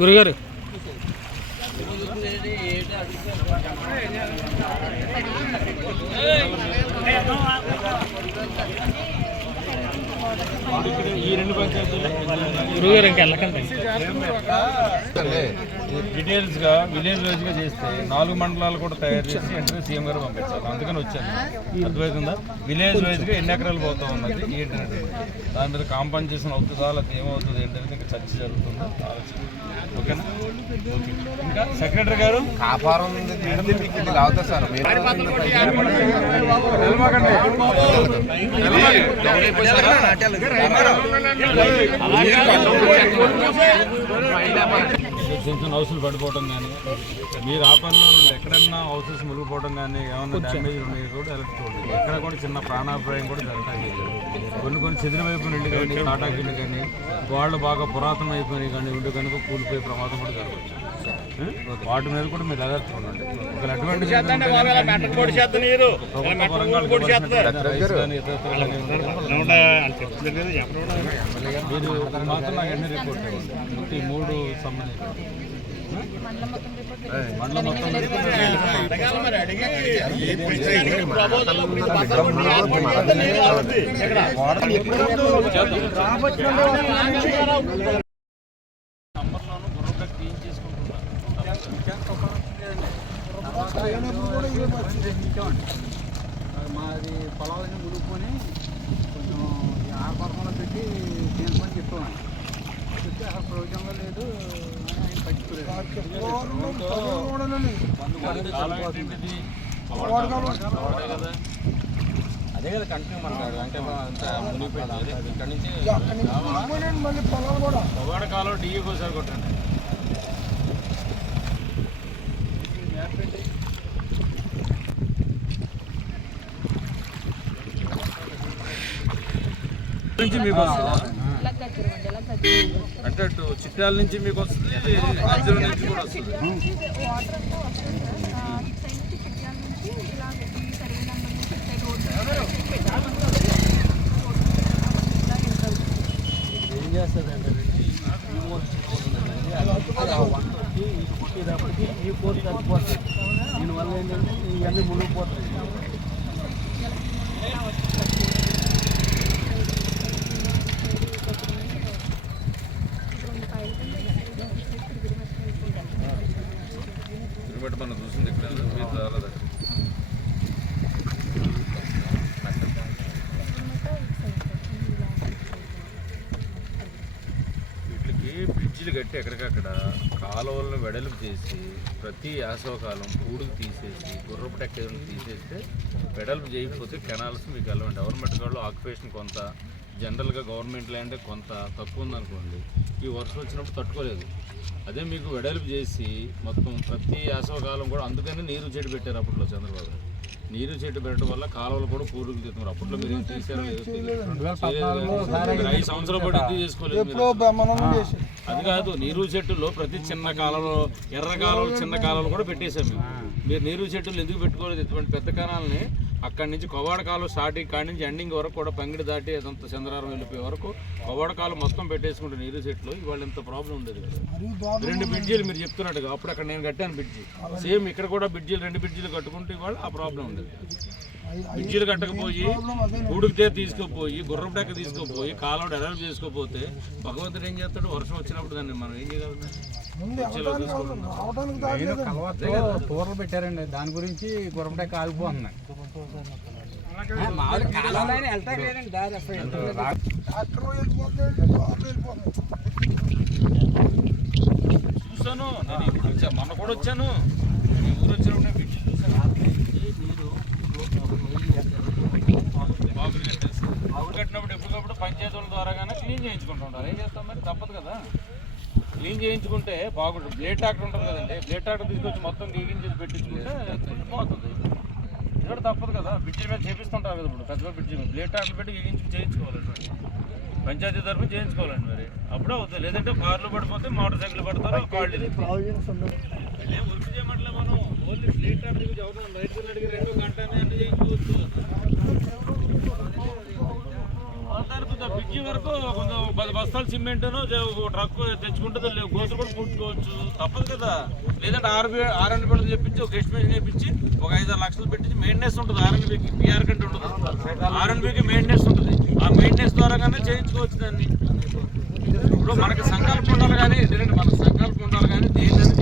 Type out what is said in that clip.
గురుగారు ఈ రెండు పంచాయతీలు గురుగారు ఇంకా వెళ్ళకండి. డీటెయిల్స్గా విలేజ్ వైజ్గా చేస్తే 4 మండలాలు కూడా తయారు చేసి వెంటనే సీఎం గారు పంపించాలి. అందుకని వచ్చాను. అర్థమవుతుందా? విలేజ్ వైజ్గా ఎన్ని ఎకరాలు పోతా ఉన్నది ఏంటంటే దాని మీద కాంపన్సేషన్ అవుతుందా లేకపోతే ఏమవుతుంది ఏంటంటే ఇంకా చర్చ జరుగుతుందా ఆలోచన. ఓకేనా? ఇంకా సెక్రటరీ గారు వ్యాపారం సార్ చిన్న హౌసులు పడిపోవడం కానీ మీరు ఆ పనిలో నుండి ఎక్కడన్నా హౌసెస్ మునిగిపోవడం కానీ ఏమన్నా డ్యామేజ్ ఉన్నాయి కూడా ఎలక్ట్ చూడండి. ఎక్కడ కూడా చిన్న ప్రాణాపాయం కూడా జరగటానికి కొన్ని చెదిరి వైపు నుండి కానీ తాటాకిళ్ళు కానీ గోడలు బాగా పురాతనం అయిపోయినాయి కానీ ఉండి కనుక కూలిపోయే ప్రమాదం కూడా జరగవచ్చు. వాటి మీద కూడా మీరు అలర్ట్ ఉండండి. ఒక అడ్వాంటేజ్ మీరు మాత్రం నాకు ఎన్ని రిపోర్ట్ ఇవ్వండి. 3 సంబంధించి మండలం మొత్తం మాది పొలాలన్నీ మునుక్కొని కొంచెం ఆహారంలో పెట్టి దేని పని చెప్పాను. చెప్తే అసలు ప్రయోజనంగా లేదు అని ఆయన పట్టుకోలేదు. అదే కదా కంటిన్యూ మాట్లాడు అంటే మునిగిపోయింది. ఇక్కడ నుంచి పొగాడ కాలం డిఏ కోసారి కొట్టండి. నుంచి మీకు వస్తుంది అంటే అటు చిట్టాల నుంచి మీకు వస్తుంది, అజ్జల నుంచి కూడా వస్తుంది. ఏం చేస్తుందంటే కొట్టేటప్పటికి ఈ కోర్టు చచ్చిపోతుంది. దీనివల్ల ఏంటంటే ఇవన్నీ మునిగిపోతాయి. మనం చూసింది ఇక్కడ వీటికి బ్రిడ్జిలు కట్టి ఎక్కడికక్కడ కాలువలను వెడల్పు చేసి ప్రతి యాసవకాలం పూడుకు తీసేసి గుర్రపు టెక్కలను తీసేస్తే వెడల్పు చేయకపోతే కెనాల్స్ మీకు వెళ్ళవండి. గవర్నమెంట్ వాళ్ళు ఆక్యుపేషన్ కొంత జనరల్గా గవర్నమెంట్ ల్యాండ్ కొంత తక్కువ ఉందనుకోండి, ఈ వర్షం వచ్చినప్పుడు తట్టుకోలేదు. అదే మీకు వెడల్పు చేసి మొత్తం ప్రతి యాసవకాలం కూడా అందుకని నీరు చెట్టు పెట్టారు అప్పట్లో చంద్రబాబు. నీరు చెట్టు పెట్టడం వల్ల కాలువలు కూడా పూర్వీకులు తీస్తున్నారు. అప్పట్లో మీరు ఏం తీసారో 5 సంవత్సరాల పాటు ఎందుకు చేసుకోలేదు? అది కాదు, నీరు చెట్టులో ప్రతి చిన్న కాలంలో ఎర్ర కాలువలు చిన్న కాలువలు కూడా పెట్టేశాం మేము. మీరు నీరు చెట్టులు ఎందుకు పెట్టుకోలేదు? ఇటువంటి పెద్ద కణాలని అక్కడి నుంచి కొవ్వాడ కాలువ స్టార్టింగ్ కాడి నుంచి ఎండింగ్ వరకు కూడా పంగిడి దాటి అదంతా చంద్రారం వెళ్ళిపోయే వరకు కొవ్వాడ కాలువ మొత్తం పెట్టేసుకుంటే నీరు చెట్లు ఇవాళ ఇంత ప్రాబ్లం ఉండేది కదా. 2 బ్రిడ్జీలు మీరు చెప్తున్నట్టుగా అప్పుడు అక్కడ నేను కట్టాను బ్రిడ్జి, సేమ్ ఇక్కడ కూడా బ్రిడ్జీలు 2 బ్రిడ్జీలు కట్టుకుంటే ఇవాళ ఆ ప్రాబ్లం ఉండేది. బ్రిడ్జీలు కట్టకపోయి ఉడికితే తీసుకుపోయి గుర్రం డెక్క తీసుకుపోయి కాలువ డెవలప్ చేసుకోకపోతే భగవంతుడు ఏం చేస్తాడు? వర్షం వచ్చినప్పుడు దాన్ని మనం ఏం చేయగలుగుతాం? కూరలు పెట్టారండి, దాని గురించి గుర్రం డెక్క ఆగిపోతున్నాయి. చూసాను నేను, మొన్న కూడా వచ్చాను. మీ ఊరు వచ్చినప్పుడు బ్రిడ్జి చూసాను. బాగులు కట్టినప్పుడు ఎప్పటికప్పుడు పంచాయతీల ద్వారాగానే క్లీన్ చేయించుకుంటూ ఉంటారు. ఏం చేస్తాం మరి? తప్పదు కదా. క్లీన్ చేయించుకుంటే బాగుంటుంది. బ్లేడ్ ట్రాక్టర్ ఉంటుంది కదండి, బ్లేడ్ ట్రాక్టర్ తీసుకొచ్చి మొత్తం క్లీన్ చేసి పెట్టించుకుంటే పోతుంది. ఇక్కడ తప్పదు కదా. బ్రిడ్జి మీద చేపిస్తుంటారు కదా. ఇప్పుడు పెద్ద బ్రిడ్జి మీద బ్లేడ్ ట్రాక్టర్ పెట్టి చేయించుకోవాలండి. పంచాయతీ తరఫున చేయించుకోవాలండి. మరి అప్పుడే అవుతుంది. లేదంటే కార్లు పడిపోతే మోటార్ సైకిల్ పడతారు. కాళ్ళు వర్క్ చేయమట్లే మనం ఓన్లీ బ్లేడ్ ట్రాక్టర్ రైతులు అడిగి 2 గంటనే అన్ని చేయించుకోవచ్చు. బ్రిడ్జి వరకు కొంచెం 10 బస్తాలు సిమెంట్ ట్రక్ తెచ్చుకుంటే గోతులు కూడా పూడ్చుకోవచ్చు, తప్పదు కదా. లేదంటే ఆర్ఎండ్ బిడ్డలు చెప్పించి ఒక ఎస్టిమేషన్ చేపించి ఒక 5-6 లక్షలు పెట్టించి మెయింటెనెన్స్ ఉంటుంది. ఆర్ఎండ్బికి పిఆర్ కంటే ఉండదు, ఆర్ఎండ్బికి మెయింటెనెన్స్ ఉంటుంది. ఆ మెయింటెనెన్స్ ద్వారా కానీ చేయించుకోవచ్చు దాన్ని. ఇప్పుడు మనకి సంకల్పం ఉండాలి కానీ మన సంకల్పం ఉండాలి కానీ దేని